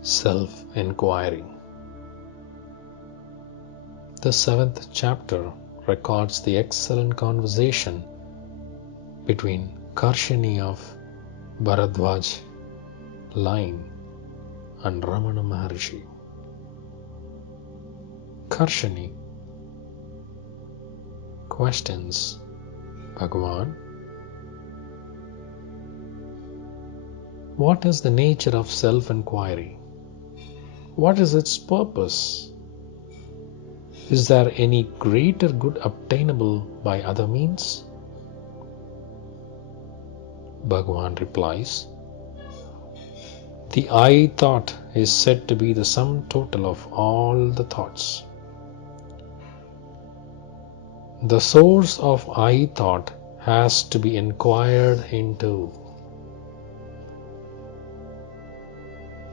Self-Inquiry. The 7th chapter records the excellent conversation between Karshini of Bharadwaj line and Ramana Maharshi. Karshini questions Bhagavan, what is the nature of self-inquiry? What is its purpose? Is there any greater good obtainable by other means? Bhagavan replies, the I thought is said to be the sum total of all the thoughts. The source of I thought has to be inquired into.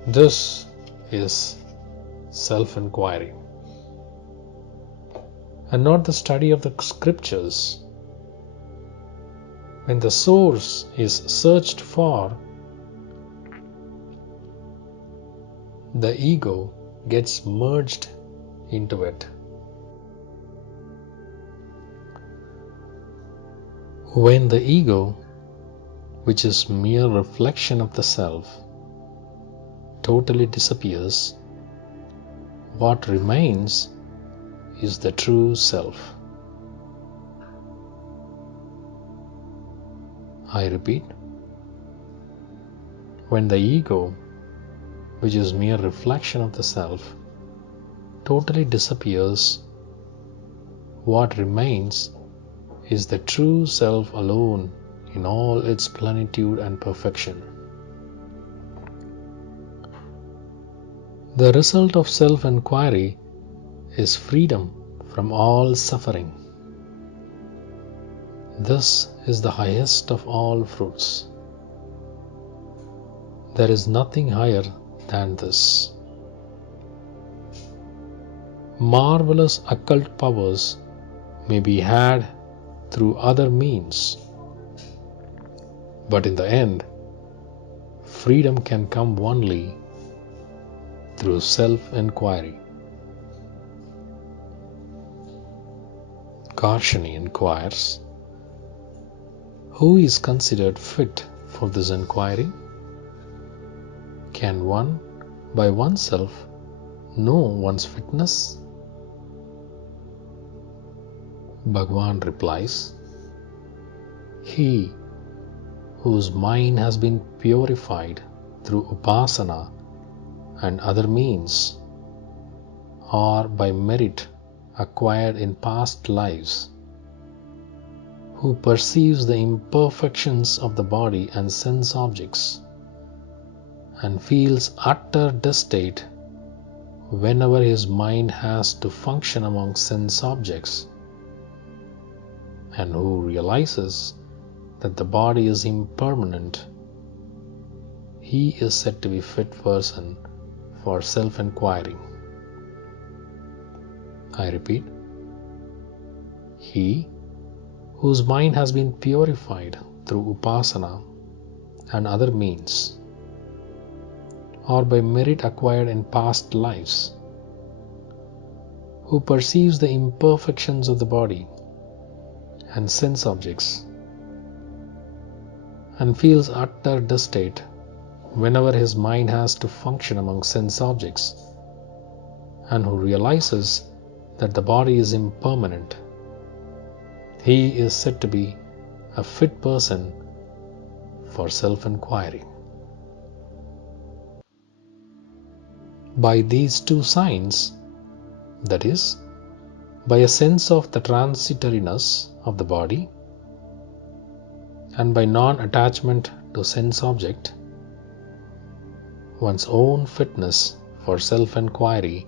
This is self-inquiry, and not the study of the scriptures. When the source is searched for, the ego gets merged into it. When the ego, which is mere reflection of the self, totally disappears, what remains is the true self. I repeat, when the ego, which is mere reflection of the self, totally disappears, what remains is the true self alone in all its plenitude and perfection. The result of self-inquiry is freedom from all suffering. This is the highest of all fruits. There is nothing higher than this. Marvelous occult powers may be had through other means, but in the end, freedom can come only through self-inquiry. Karshini inquires, who is considered fit for this inquiry? Can one by oneself know one's fitness? Bhagavan replies, he whose mind has been purified through upasana and other means, or by merit acquired in past lives, who perceives the imperfections of the body and sense objects, and feels utter disdain whenever his mind has to function among sense objects, and who realizes that the body is impermanent, he is said to be fit person for self-inquiry. I repeat, he whose mind has been purified through upasana and other means, or by merit acquired in past lives, who perceives the imperfections of the body and sense objects, and feels utter disdain whenever his mind has to function among sense objects, and who realizes that the body is impermanent, he is said to be a fit person for self-inquiry. By these two signs, that is, by a sense of the transitoriness of the body and by non-attachment to sense object, one's own fitness for self-inquiry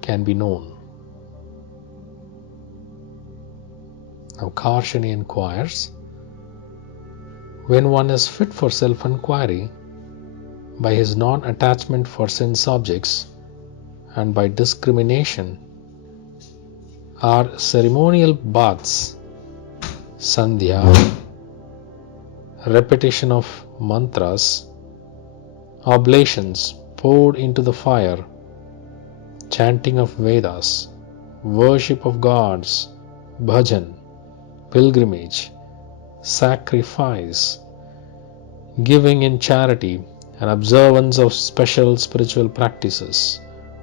can be known. Now Karshini inquires, when one is fit for self-inquiry by his non-attachment for sense objects and by discrimination, are ceremonial baths, sandhya, repetition of mantras, oblations, poured into the fire, chanting of Vedas, worship of gods, bhajan, pilgrimage, sacrifice, giving in charity, and observance of special spiritual practices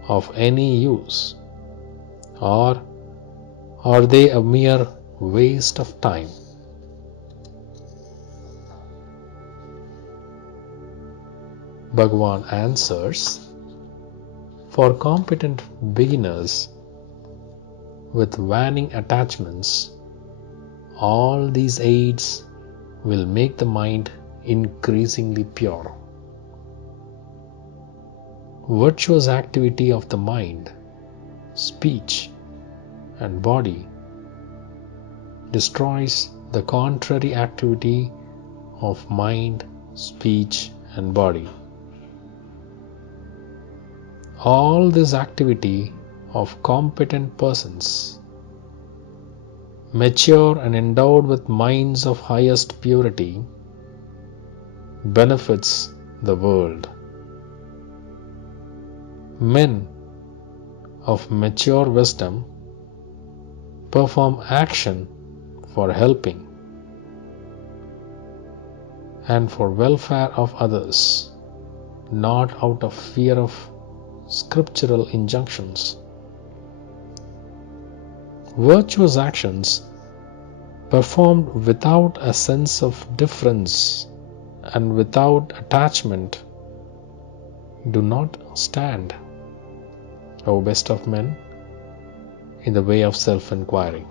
of any use? Or are they a mere waste of time? Bhagavan answers, for competent beginners with waning attachments, all these aids will make the mind increasingly pure. Virtuous activity of the mind, speech, and body destroys the contrary activity of mind, speech, and body. All this activity of competent persons, mature and endowed with minds of highest purity, benefits the world. Men of mature wisdom perform action for helping and for welfare of others, not out of fear of scriptural injunctions. Virtuous actions performed without a sense of difference and without attachment do not stand, O best of men, in the way of self-inquiry.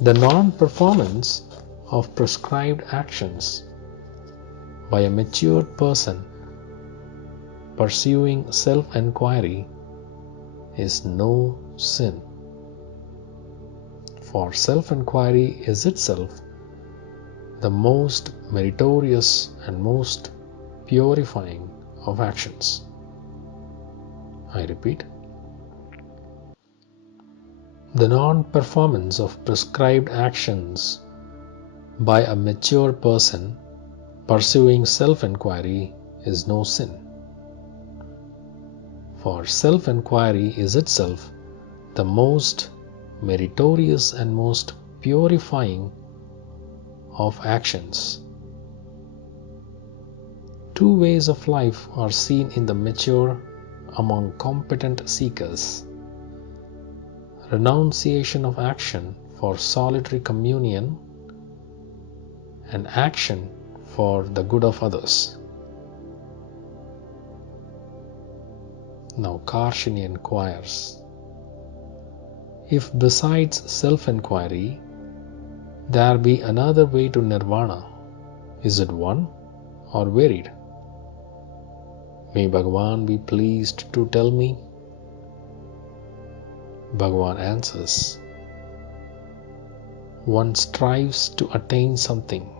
The non-performance of prescribed actions by a matured person pursuing self-inquiry is no sin. For self-inquiry is itself the most meritorious and most purifying of actions. I repeat, the non-performance of prescribed actions by a mature person pursuing self-inquiry is no sin. For self-inquiry is itself the most meritorious and most purifying of actions. Two ways of life are seen in the mature among competent seekers: renunciation of action for solitary communion and action for the good of others. Now Karshini inquires, if besides self-inquiry there be another way to nirvana, is it one or varied? May Bhagavan be pleased to tell me. Bhagavan answers, one strives to attain something,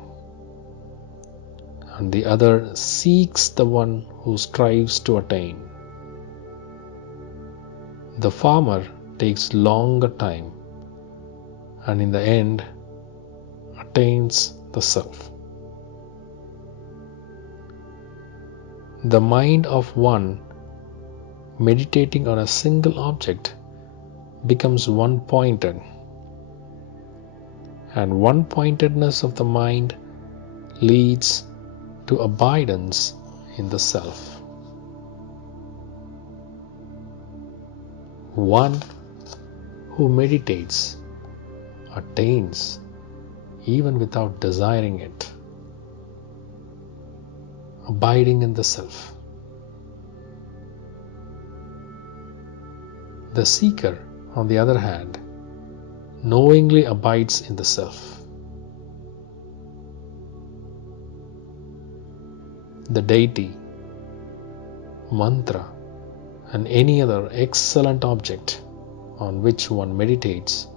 and the other seeks the one who strives to attain. The former takes longer time and in the end attains the self. The mind of one meditating on a single object becomes one-pointed, and one-pointedness of the mind leads to abidance in the self. One who meditates attains even without desiring it, abiding in the self. The seeker, on the other hand, knowingly abides in the self. The deity, mantra, and any other excellent object on which one meditates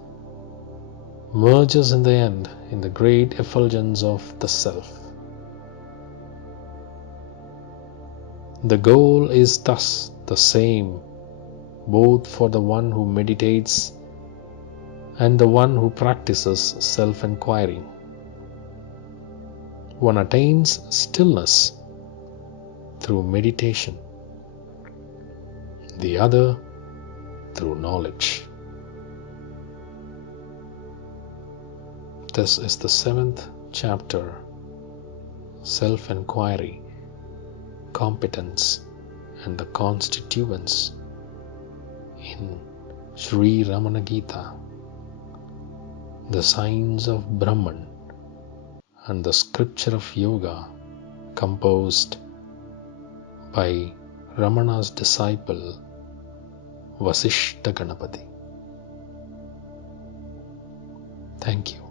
merges in the end in the great effulgence of the self. The goal is thus the same both for the one who meditates and the one who practices self-inquiry. One attains stillness through meditation, the other through knowledge. This is the 7th chapter, Self-Enquiry, Competence, and the Constituents in Sri Ramana Gita, the Science of Brahman and the Scripture of Yoga, composed by Ramana's disciple Vasishta Ganapati. Thank you.